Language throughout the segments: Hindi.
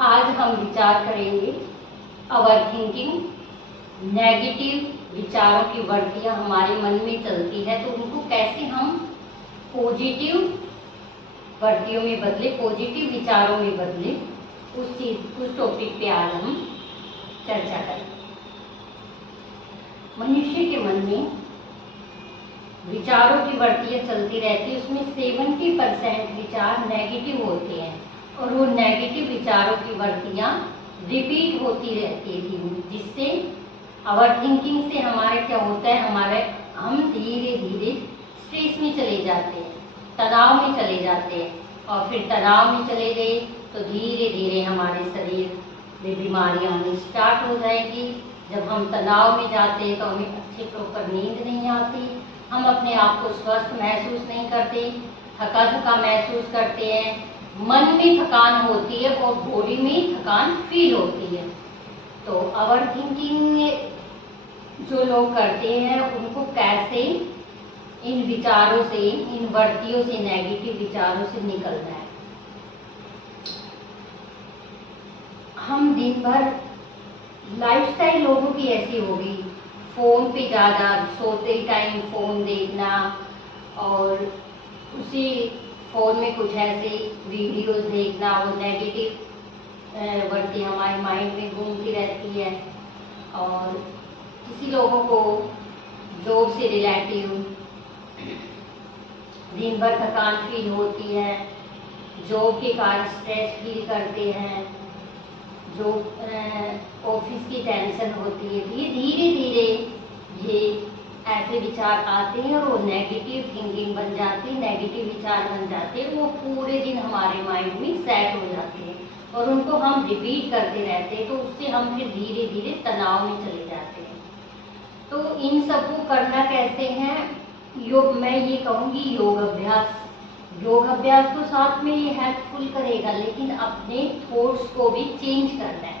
आज हम विचार करेंगे ओवर थिंकिंग। नेगेटिव विचारों की वर्तियां हमारे मन में चलती है तो उनको कैसे हम पॉजिटिव वर्तियों में बदले, पॉजिटिव विचारों में बदले, उस टॉपिक पे आज हम चर्चा करें। मनुष्य के मन में विचारों की वर्तियां चलती रहती है, उसमें 70% विचार नेगेटिव होते हैं और वो नेगेटिव विचारों की वर्तियां रिपीट होती रहती थी, जिससे ओवर थिंकिंग से हमारे क्या होता है, हम धीरे धीरे स्ट्रेस में चले जाते हैं, तनाव में चले जाते हैं और फिर तनाव में चले गए तो धीरे धीरे हमारे शरीर में बीमारियां आनी स्टार्ट हो जाएगी। जब हम तनाव में जाते हैं तो हमें अच्छे प्रॉपर नींद नहीं आती, हम अपने आप को स्वस्थ महसूस नहीं करते, थका थका महसूस करते हैं, मन में थकान होती है और बॉडी में थकान फील होती है। तो ओवर थिंकिंग जो लोग करते हैं उनको कैसे इन विचारों से, इन वर्तियों से, नेगेटिव विचारों से निकलना है। हम दिन भर लाइफस्टाइल लोगों की ऐसी होगी, फोन पे ज़्यादा सोते टाइम फोन देखना और उसी फोन में कुछ ऐसे वीडियोस देखना, वो नेगेटिव वर्ती हमारे माइंड में घूमती रहती है। और किसी लोगों को जॉब से रिलेटिव दिन भर थकान फील होती है, जॉब के कारण स्ट्रेस फील करते हैं, जो ऑफिस की टेंशन होती है, तो ये धीरे धीरे ये ऐसे विचार आते हैं और वो नेगेटिव थिंकिंग बन जाती है, नेगेटिव विचार बन जाते हैं, वो पूरे दिन हमारे माइंड में सेट हो जाते हैं और उनको हम रिपीट करते रहते हैं, तो उससे हम फिर धीरे धीरे तनाव में चले जाते हैं। तो इन सबको करना कैसे है? योग, मैं ये कहूँगी योग अभ्यास। योग अभ्यास तो साथ में ये हेल्पफुल करेगा, लेकिन अपने थॉट्स को भी चेंज करना है,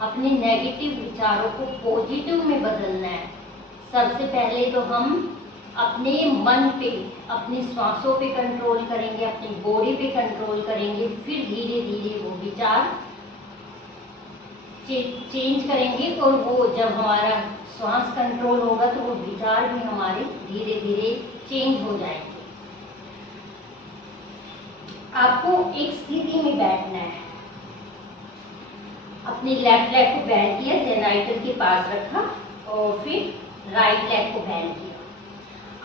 अपने नेगेटिव विचारों को पॉजिटिव में बदलना है। सबसे पहले तो हम अपने मन पे, अपनी सांसों पे कंट्रोल करेंगे, अपनी बॉडी पे कंट्रोल करेंगे, फिर धीरे धीरे वो विचार चेंज करेंगे और वो जब हमारा श्वास कंट्रोल होगा तो वो विचार भी हमारे धीरे धीरे चेंज हो जाएंगे। आपको एक स्थिति में बैठना है, अपनी लेफ्ट लेग को बेंड किया, जनरेटर के पास रखा और फिर राइट लेग को बेंड किया।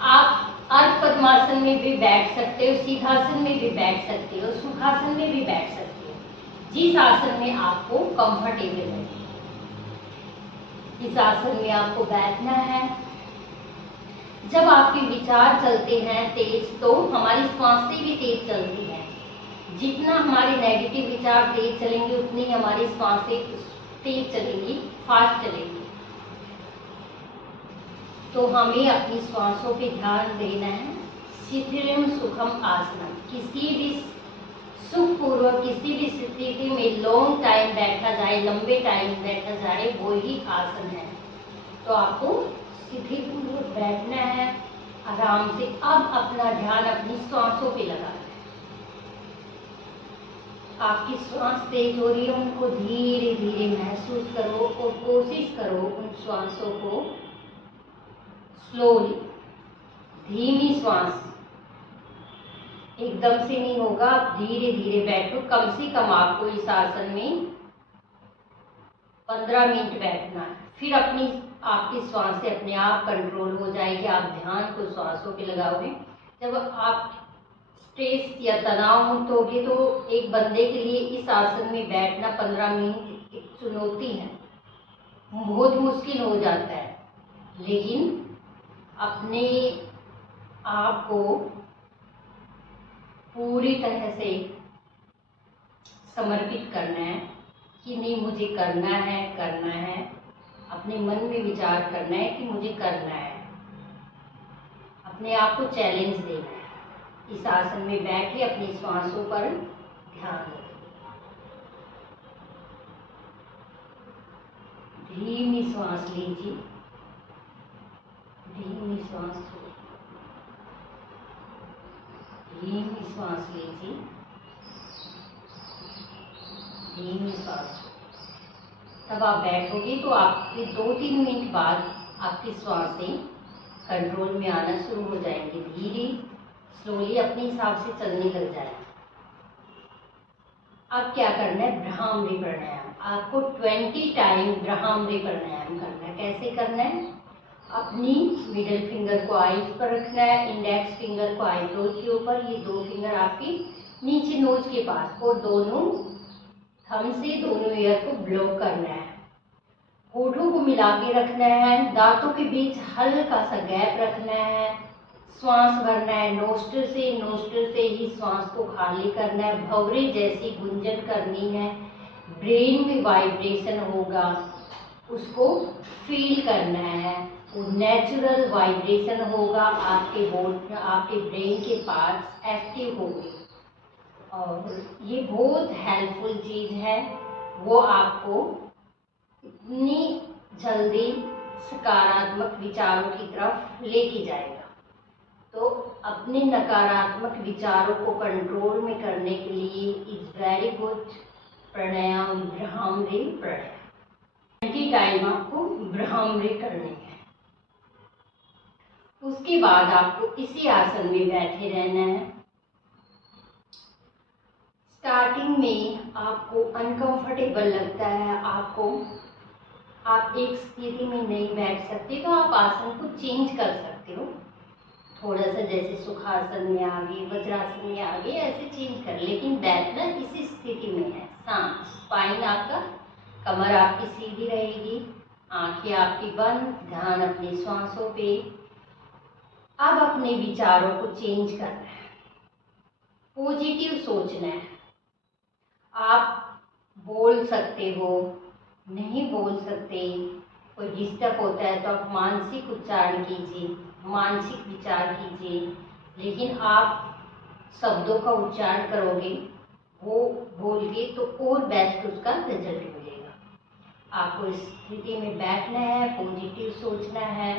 आप अर्ध पद्मासन में भी बैठ सकते हो, सिद्धासन में भी बैठ सकते हो, सुखासन में भी बैठ सकते हो, जिस आसन में आपको कंफर्टेबल है इस आसन में आपको बैठना है। जब आपके विचार चलते हैं तेज, तो हमारी सांसें भी तेज चलती हैं। जितना हमारे नेगेटिव विचार तेज चलेंगे उतनी हमारी सांसें तेज चलेंगी, फास्ट चलेंगी। तो हमें अपनी श्वासों पे ध्यान देना है। शिथिलम सुखम आसन, किसी भी सुखपूर्वक किसी भी स्थिति में लॉन्ग टाइम बैठा जाए, लंबे टाइम बैठा जाए, वो ही आसन है। तो आपको शिथिलपूर्वक बैठना है आराम से। अब अपना ध्यान अपनी श्वासों पे लगाना है। आपकी श्वास तेज हो रही है, उनको धीरे धीरे महसूस करो और कोशिश करो उन श्वासों को स्लोली, धीमी श्वास, एकदम से नहीं होगा, आप धीरे धीरे बैठो। कम से कम आपको इस आसन में 15 मिनट बैठना है, फिर आपकी श्वास से अपने आप कंट्रोल हो जाएगी। आप ध्यान को श्वासों पे लगाओगे। जब आप स्ट्रेस या तनाव मुक्त होगे तो एक बंदे के लिए इस आसन में बैठना 15 मिनट एक चुनौती है, बहुत मुश्किल हो जाता है, लेकिन अपने आप को पूरी तरह से समर्पित करना है कि नहीं, मुझे करना है, करना है। अपने मन में विचार करना है कि मुझे करना है, अपने आप को चैलेंज देना है। इस आसन में बैठ के अपनी श्वासों पर ध्यान दें। धीमी श्वास लीजिए, धीमी श्वास छोड़िए, धीमी श्वास लीजिए, धीमी सांस। तब आप बैठोगे तो आपके 2-3 मिनट बाद आपकी सांसें कंट्रोल में आना शुरू हो जाएंगी, धीरे स्लोली अपने हिसाब से चलने लग जाएंगे। अब क्या करना है, ब्राह्मरी प्राणायाम। आपको 20 टाइम ब्राह्मरी प्राणायाम करना है। कैसे करना है, अपनी मिडिल फिंगर को आईज पर रखना है, इंडेक्स फिंगर को आईब्रोज के ऊपर, ये 2 फिंगर आपके नीचे नोज के पास, और दोनों थंब से दोनों ईयर को ब्लॉक करना है। होठों को मिला के रखना है, दांतों के बीच हल्का सा गैप रखना है, श्वास भरना है नोस्ट्रिल से ही श्वास को खाली करना है, भंवरे जैसी गुंजन करनी है, ब्रेन में वाइब्रेशन होगा उसको फील करना है, वो नेचुरल वाइब्रेशन होगा, आपके ब्रेन के पार्ट्स एक्टिव होंगे। और ये बहुत हेल्पफुल चीज़ है, वो आपको इतनी जल्दी सकारात्मक विचारों की तरफ लेके जाएगा। तो अपने नकारात्मक विचारों को कंट्रोल में करने के लिए is very good pranayama, bhramari pranayama. 20 time आपको ब्राह्मरी करनी है। उसके बाद आपको इसी आसन में बैठे रहना है। स्टार्टिंग में आपको अनकंफर्टेबल लगता है, आप एक स्थिति में नहीं बैठ सकते, तो आप आसन को चेंज कर सकते हो थोड़ा सा, जैसे सुखासन में आगे, वज्रासन में आगे, ऐसे चेंज कर, लेकिन बैठना इसी स्थिति में है, शांत। स्पाइन आपका, कमर आपकी सीधी रहेगी, आंखें आपकी बंद, ध्यान अपनी श्वासों पे। अब अपने विचारों को चेंज करना है, पॉजिटिव सोचना है। आप बोल सकते हो, नहीं बोल सकते, कोई डिस्टर्ब होता है तो आप मानसिक उच्चारण कीजिए, मानसिक विचार कीजिए, लेकिन आप शब्दों का उच्चारण करोगे वो बोल के तो और बेस्ट उसका रिजल्ट मिलेगा। आपको इस स्थिति में बैठना है, पॉजिटिव सोचना है,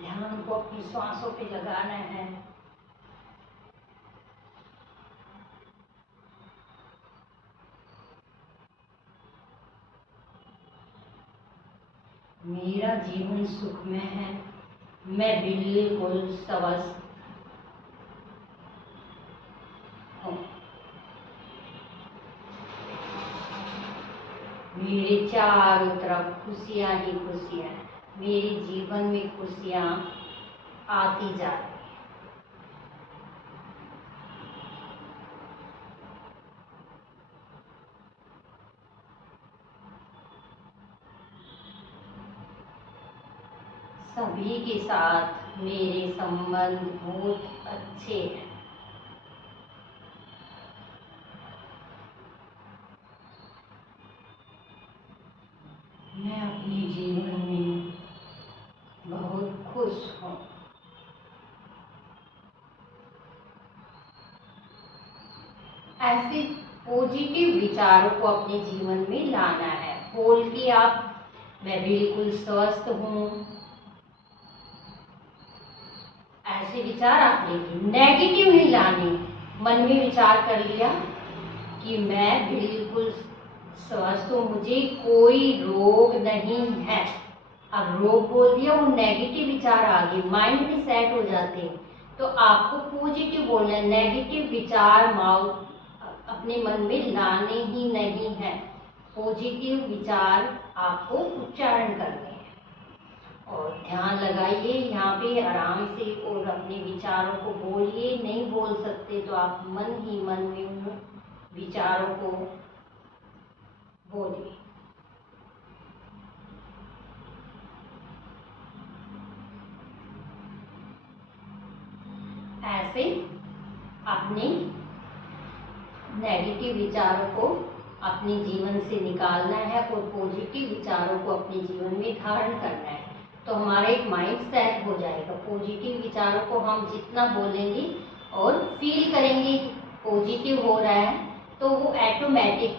ध्यान को अपनी श्वासों पे लगाना है। मेरा जीवन सुखमय है, मैं बिल्कुल स्वस्थ हूँ, मेरे चारों तरफ खुशियाँ ही खुशियाँ हैं, मेरे जीवन में खुशियाँ आती जा रही हैं। सभी के साथ मेरे संबंध बहुत अच्छे हैं। मैं अपने जीवन में बहुत खुश हूँ। ऐसे पॉजिटिव विचारों को अपने जीवन में लाना है, बोल के आप मैं बिल्कुल स्वस्थ हूँ, ऐसे विचार आप लेंगे, नेगेटिव नहीं लाने। मन में विचार कर लिया कि मैं बिल्कुल स्वस्थ हूँ, मुझे कोई रोग नहीं है, अब रोग बोल दिया, वो नेगेटिव विचार आ गए, माइंड में सेट हो जाते हैं। तो आपको पॉजिटिव बोलना है, नेगेटिव विचार माउथ अपने मन में लाने ही नहीं है, पॉजिटिव विचार आपको उच्चारण करने हैं। और ध्यान लगाइए यहाँ पे आराम से, और अपने विचारों को बोलिए। नहीं बोल सकते तो आप मन ही मन में उन विचारों को बोलिए। ऐसे अपने नेगेटिव विचारों को अपने जीवन से निकालना है और पॉजिटिव विचारों को अपने जीवन में धारण करना है, तो हमारा एक माइंड सेट हो जाएगा। पॉजिटिव विचारों को हम जितना बोलेंगे और फील करेंगे पॉजिटिव हो रहा है, तो वो ऑटोमेटिक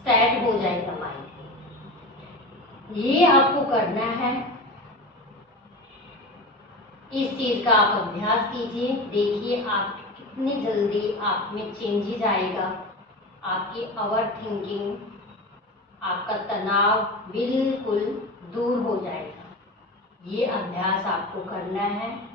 सेट हो जाएगा माइंड में। ये आपको करना है, इस चीज का आप अभ्यास कीजिए, देखिए आप उतनी जल्दी आप में चेंजेस आएगा। आपकी ओवर थिंकिंग, आपका तनाव बिल्कुल दूर हो जाएगा। ये अभ्यास आपको करना है।